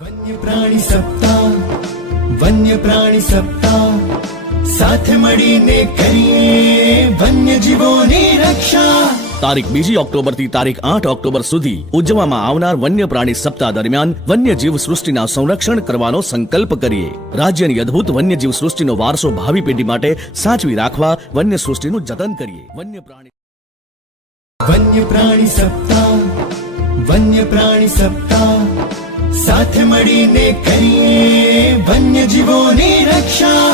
વન્ય પ્રાણી સપ્તાહ, વન્ય પ્રાણી સપ્તાહ, સાથે મળીને કરીએ વન્યજીવોની રક્ષા. તારીખ 2 ઓક્ટોબર થી તારીખ 8 ઓક્ટોબર સુધી ઉજવવામાં આવનાર વન્ય પ્રાણી સપ્તાહ દરમિયાન વન્યજીવ સૃષ્ટિના સંરક્ષણ કરવાનો સંકલ્પ કરીએ. રાજ્યની અદ્ભુત વન્યજીવ સૃષ્ટિનો વારસો ભાવિ પેઢી માટે સાચવી રાખવા વન્ય સૃષ્ટિનું જતન કરીએ. વન્ય પ્રાણી સપ્તાહ, વન્ય પ્રાણી સપ્તાહ, સાથે મળીને કરીએ વન્યજીવોની રક્ષા.